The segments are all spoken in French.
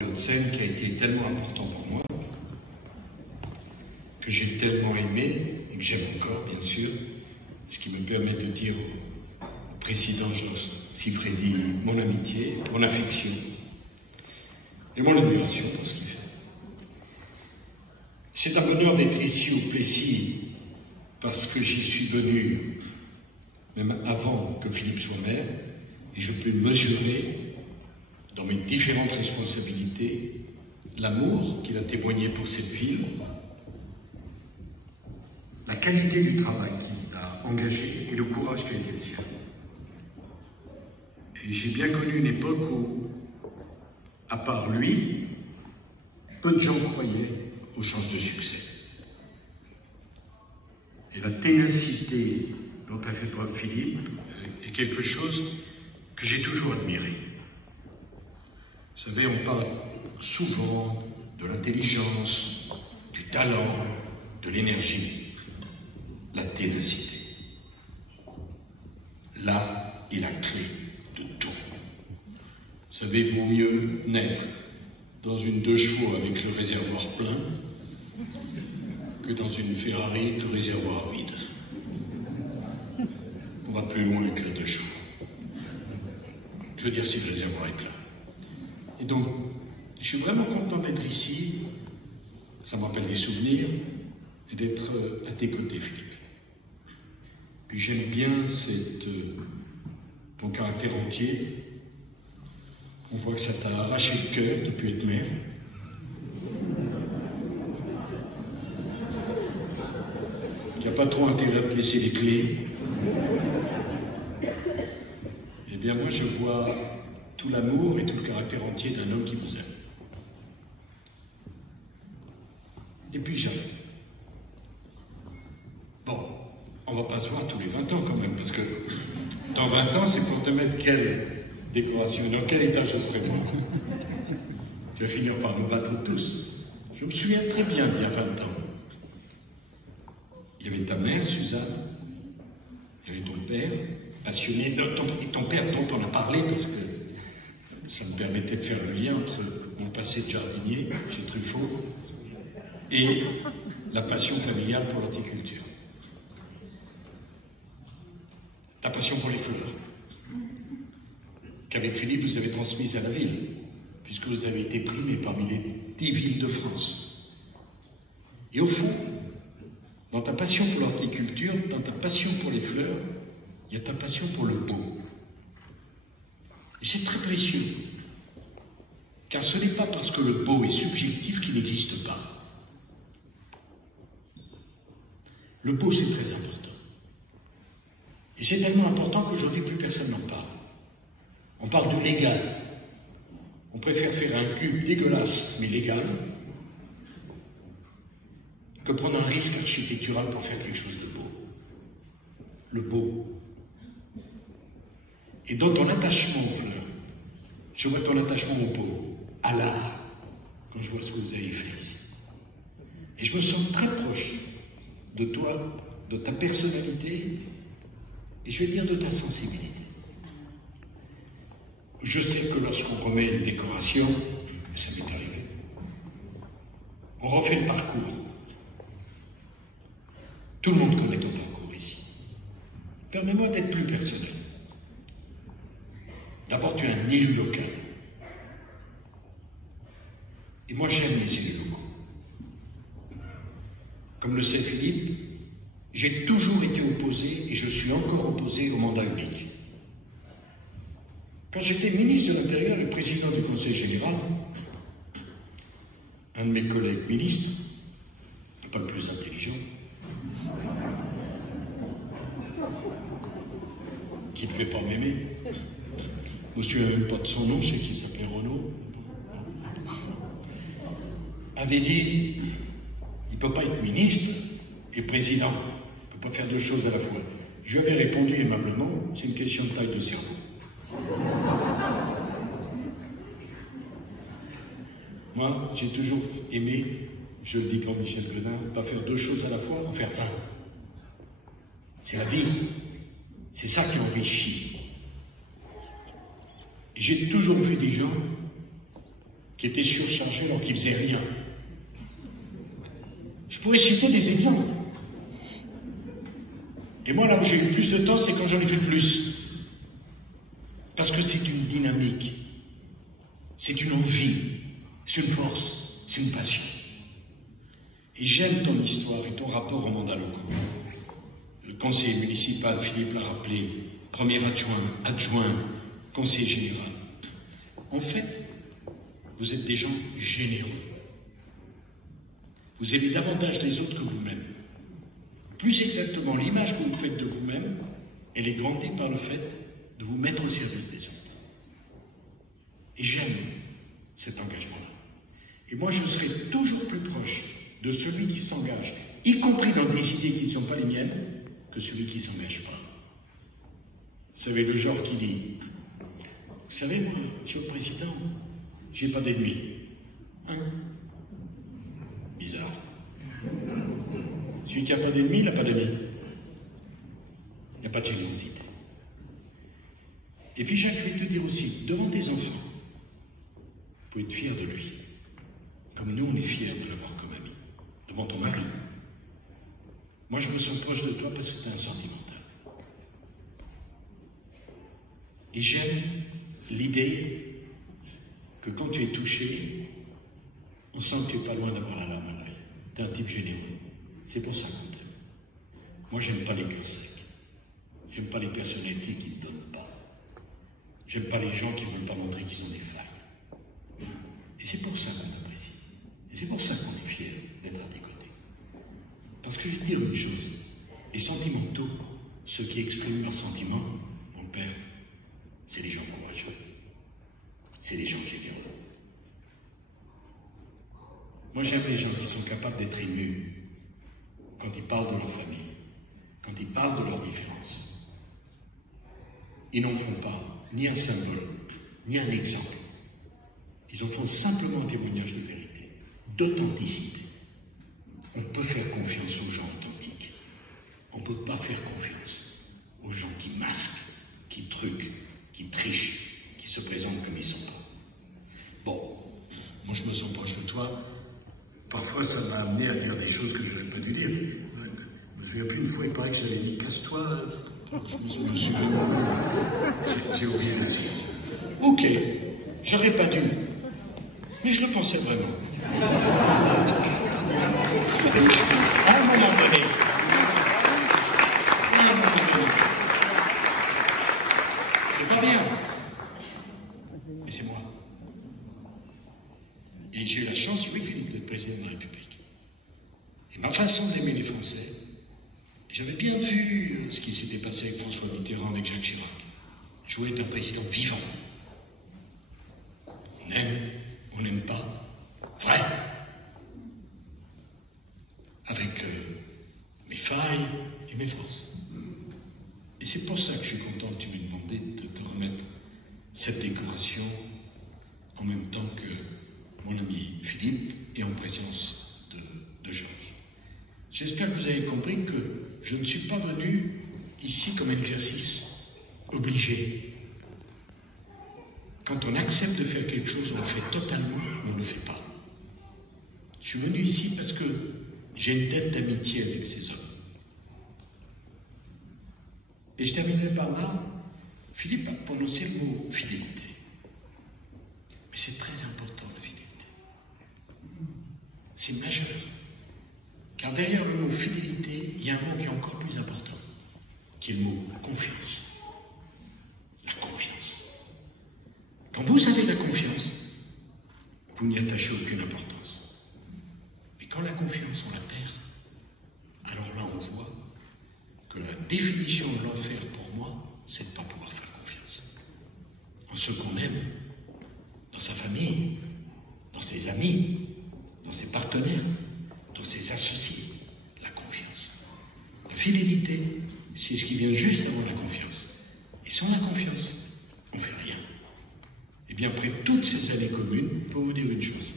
de scène qui a été tellement important pour moi, que j'ai tellement aimé, et que j'aime encore, bien sûr, ce qui me permet de dire au président Georges Siffredi mon amitié, mon affection et mon admiration pour ce qu'il fait. C'est un bonheur d'être ici au Plessis parce que j'y suis venu même avant que Philippe soit maire, et je peux mesurer dans mes différentes responsabilités l'amour qu'il a témoigné pour cette ville, la qualité du travail qu'il a engagé et le courage qui a été le sien. Et j'ai bien connu une époque où, à part lui, peu de gens croyaient aux chances de succès. Et la ténacité dont a fait preuve Philippe est quelque chose que j'ai toujours admiré. Vous savez, on parle souvent de l'intelligence, du talent, de l'énergie, la ténacité. Là est la clé de tout. Vous savez, il vaut mieux naître dans une 2 chevaux avec le réservoir plein que dans une Ferrari avec le réservoir vide. On va plus loin que 2 chevaux. Je veux dire, si le réservoir est plein. Et donc, je suis vraiment content d'être ici. Ça me rappelle des souvenirs et d'être à tes côtés, Philippe. Puis j'aime bien ton caractère entier. On voit que ça t'a arraché le cœur de ne plus être maire. Tu n'as pas trop intérêt à te laisser les clés. Eh bien, moi, je vois tout l'amour et tout le caractère entier d'un homme qui vous aime. Et puis, Jacques. Bon, on va pas se voir tous les 20 ans quand même, parce que dans 20 ans, c'est pour te mettre quelle décoration, dans quel état je serai moi. Tu vas finir par nous battre tous. Je me souviens très bien d'il y a 20 ans. Il y avait ta mère, Suzanne, il y avait ton père, passionné, ton père dont on a parlé, parce que ça me permettait de faire le lien entre mon passé de jardinier chez Truffaut et la passion familiale pour l'horticulture. Ta passion pour les fleurs, qu'avec Philippe vous avez transmise à la ville, puisque vous avez été primé parmi les 10 villes de France. Et au fond, dans ta passion pour l'horticulture, dans ta passion pour les fleurs, il y a ta passion pour le beau. Et c'est très précieux, car ce n'est pas parce que le beau est subjectif qu'il n'existe pas. Le beau, c'est très important. Et c'est tellement important qu'aujourd'hui, plus personne n'en parle. On parle du légal. On préfère faire un cube dégueulasse, mais légal, que prendre un risque architectural pour faire quelque chose de beau. Le beau. Et dans ton attachement aux fleurs, je vois ton attachement au beau, à l'art, quand je vois ce que vous avez fait ici. Et je me sens très proche de toi, de ta personnalité, et je vais dire de ta sensibilité. Je sais que lorsqu'on remet une décoration, ça m'est arrivé, on refait le parcours. Tout le monde connaît ton parcours ici. Permets-moi d'être plus personnel. D'abord, tu es un élu local. Et moi, j'aime les élus locaux. Comme le sait Philippe, j'ai toujours été opposé, et je suis encore opposé au mandat unique. Quand j'étais ministre de l'Intérieur et président du Conseil général, un de mes collègues ministres, pas le plus intelligent, qui ne devait pas m'aimer, monsieur n'a même pas de son nom, je sais qu'il s'appelait Renaud, avait dit, il ne peut pas être ministre et président, il ne peut pas faire 2 choses à la fois. Je lui avais répondu aimablement, c'est une question de taille de cerveau. Moi, j'ai toujours aimé, je le dis comme Michel Benin, pas faire 2 choses à la fois, en faire 20. C'est la vie. C'est ça qui enrichit. J'ai toujours vu des gens qui était surchargé alors qu'il faisait rien. Je pourrais citer des exemples. Et moi, là où j'ai eu plus de temps, c'est quand j'en ai fait plus. Parce que c'est une dynamique, c'est une envie, c'est une force, c'est une passion. Et j'aime ton histoire et ton rapport aux mandats locaux. Le conseiller municipal, Philippe l'a rappelé, premier adjoint, conseiller général. En fait, vous êtes des gens généreux. Vous aimez davantage les autres que vous-même. Plus exactement, l'image que vous faites de vous-même, elle est grandie par le fait de vous mettre au service des autres. Et j'aime cet engagement-là. Et moi, je serai toujours plus proche de celui qui s'engage, y compris dans des idées qui ne sont pas les miennes, que celui qui ne s'engage pas. Vous savez, le genre qui dit « Vous savez, moi, Monsieur le Président, j'ai pas d'ennemis. » Hein? Bizarre. Celui qui n'a pas d'ennemis, il n'a pas d'amis. Il n'y a pas de générosité. Et puis Jacques, je vais te dire aussi, devant tes enfants, vous pouvez être fier de lui. Comme nous, on est fiers de l'avoir comme ami. Devant ton mari. Moi, je me sens proche de toi parce que tu es un sentimental. Et j'aime l'idée que quand tu es touché, on sent que tu n'es pas loin d'avoir la larme à l'œil. Tu es un type généreux. C'est pour ça qu'on t'aime. Moi, j'aime pas les cœurs secs. J'aime pas les personnalités qui ne donnent pas. J'aime pas les gens qui ne veulent pas montrer qu'ils ont des failles. Et c'est pour ça qu'on t'apprécie. Et c'est pour ça qu'on est fiers d'être à tes côtés. Parce que je vais te dire une chose. Les sentimentaux, ceux qui expriment leurs sentiments, mon père, c'est les gens courageux. C'est les gens généreux. Moi, j'aime les gens qui sont capables d'être émus quand ils parlent de leur famille, quand ils parlent de leurs différences. Ils n'en font pas ni un symbole, ni un exemple. Ils en font simplement un témoignage de vérité, d'authenticité. On peut faire confiance aux gens authentiques. On ne peut pas faire confiance aux gens qui masquent, qui truquent, qui trichent, qui se présentent comme ils ne sont pas. Bon, moi je me sens proche de toi. Parfois ça m'a amené à dire des choses que je n'aurais pas dû dire. Je me souviens plus une fois, il paraît que j'avais dit « casse-toi ». J'ai oublié la suite. Ok, j'aurais pas dû, mais je le pensais vraiment. À un moment donné, c'est pas bien, mais c'est moi. Et j'ai eu la chance, oui, Philippe, d'être président de la République. Et ma façon d'aimer les Français, j'avais bien vu ce qui s'était passé avec François Mitterrand, avec Jacques Chirac. Je voulais être un président vivant. On aime, on n'aime pas. Vrai. Avec mes failles et mes forces. Et c'est pour ça que je suis content que tu m'aies demandé de te remettre cette décoration en même temps que mon ami Philippe et en présence de Georges. J'espère que vous avez compris que je ne suis pas venu ici comme exercice obligé. Quand on accepte de faire quelque chose, on le fait totalement, on ne le fait pas. Je suis venu ici parce que j'ai une dette d'amitié avec ces hommes. Et je terminerai par là. Philippe a prononcé le mot fidélité. Mais c'est très important, la fidélité. C'est majeur. Car derrière le mot fidélité, il y a un mot qui est encore plus important, qui est le mot confiance. La confiance. Quand vous avez la confiance, vous n'y attachez aucune importance. Mais quand la confiance, on la perd, alors là, on voit que la définition de l'enfer pour moi, c'est de ne pas pouvoir faire confiance. En ce qu'on aime, dans sa famille, dans ses amis, dans ses partenaires, dans ses associés, la confiance. La fidélité, c'est ce qui vient juste avant la confiance. Et sans la confiance, on ne fait rien. Et bien, après toutes ces années communes, je peux vous dire une chose.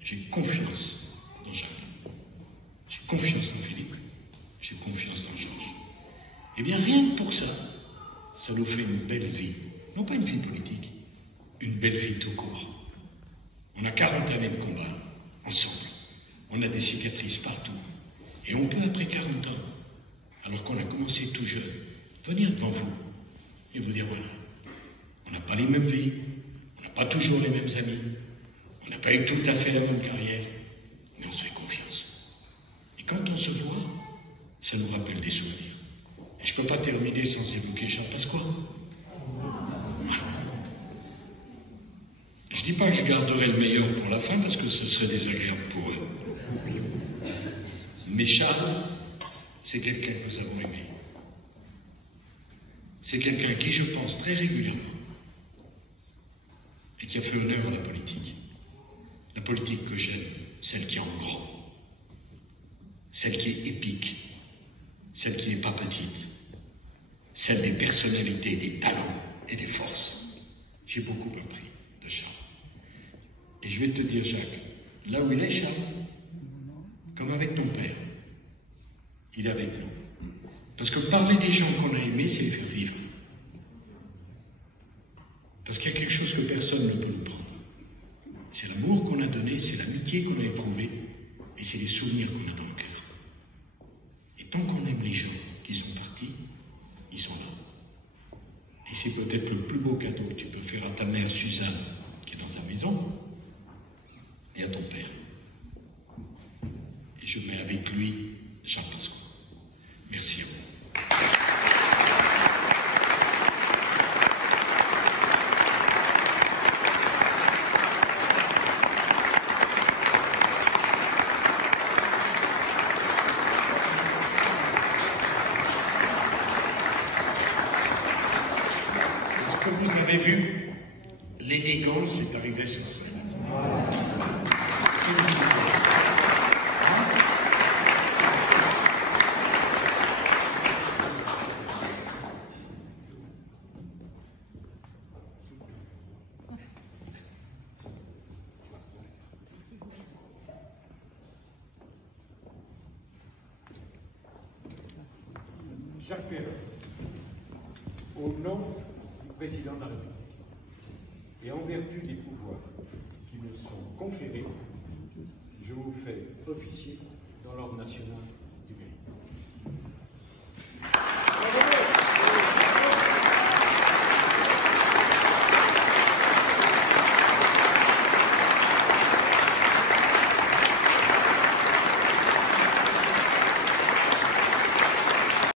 J'ai confiance dans Jacques. J'ai confiance dans Philippe. J'ai confiance dans Georges. Et bien, rien que pour ça, ça nous fait une belle vie. Non pas une vie politique, une belle vie tout court. On a 40 années de combat, ensemble. On a des cicatrices partout. Et on peut, après 40 ans, alors qu'on a commencé tout jeune, venir devant vous et vous dire, voilà, on n'a pas les mêmes vies, on n'a pas toujours les mêmes amis, on n'a pas eu tout à fait la même carrière, mais on se fait confiance. Et quand on se voit, ça nous rappelle des souvenirs. Et je ne peux pas terminer sans évoquer Jean Pasqua. Je ne dis pas que je garderai le meilleur pour la fin, parce que ce serait désagréable pour eux. Mais Charles, c'est quelqu'un que nous avons aimé. C'est quelqu'un à qui je pense très régulièrement et qui a fait honneur à la politique. La politique que j'aime, celle qui est en grand, celle qui est épique, celle qui n'est pas petite, celle des personnalités, des talents et des forces. J'ai beaucoup appris de Charles. Et je vais te dire, Jacques, là où il est, Charles, comme avec ton père, il est avec nous. Parce que parler des gens qu'on a aimés, c'est les faire vivre. Parce qu'il y a quelque chose que personne ne peut nous prendre. C'est l'amour qu'on a donné, c'est l'amitié qu'on a éprouvée, et c'est les souvenirs qu'on a dans le cœur. Et tant qu'on aime les gens qui sont partis, ils sont là. Et c'est peut-être le plus beau cadeau que tu peux faire à ta mère Suzanne, qui est dans sa maison, et à ton père. Et je mets avec lui Jean Pasqua. Merci à vous. Est-ce que vous avez vu l'élégance est arrivée sur scène? Jacques Perrin, au nom du président de la République et en vertu des pouvoirs qui me sont conférés, je vous fais officier dans l'ordre national du mérite.